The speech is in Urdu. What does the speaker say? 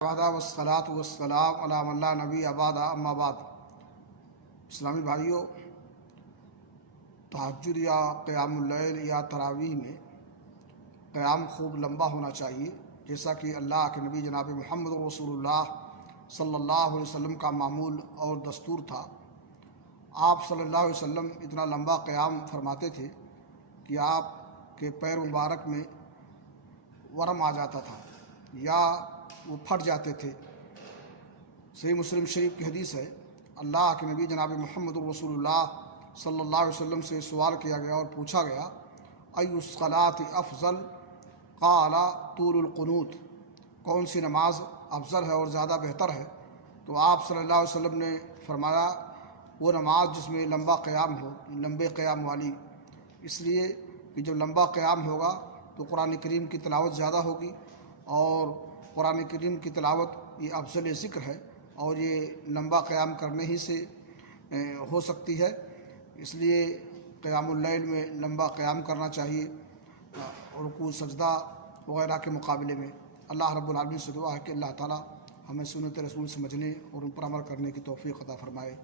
والصلاۃ والسلام علی من لا نبی بعد اما بعد۔ اسلامی بھائیوں، تہجد یا قیام اللیل یا تراویح میں قیام خوب لمبا ہونا چاہیے، جیسا کہ اللہ کے نبی جناب محمد رسول اللہ صلی اللہ علیہ وسلم کا معمول اور دستور تھا۔ آپ صلی اللہ علیہ وسلم اتنا لمبا قیام فرماتے تھے کہ آپ کے پیر مبارک میں ورم آ جاتا تھا یا وہ پھٹ جاتے تھے۔ صحیح مسلم شریف کی حدیث ہے، اللہ کے نبی جناب محمد رسول اللہ صلی اللہ علیہ وسلم سے سوال کیا گیا اور پوچھا گیا، ای الصلاۃ افضل؟ قال طول القنوت، کون سی نماز افضل ہے اور زیادہ بہتر ہے؟ تو آپ صلی اللہ علیہ وسلم نے فرمایا، وہ نماز جس میں لمبا قیام ہو، لمبے قیام والی، اس لیے کہ جب لمبا قیام ہوگا تو قرآن کریم کی تلاوت زیادہ ہوگی، اور قرآن کریم کی تلاوت یہ افضل ذکر ہے اور یہ لمبا قیام کرنے ہی سے ہو سکتی ہے۔ اس لیے قیام اللیل میں لمبا قیام کرنا چاہیے، رکوع سجدہ وغیرہ کے مقابلے میں۔ اللہ رب العالمین سے دعا ہے کہ اللہ تعالیٰ ہمیں سنت رسول سمجھنے اور ان پر عمل کرنے کی توفیق عطا فرمائے۔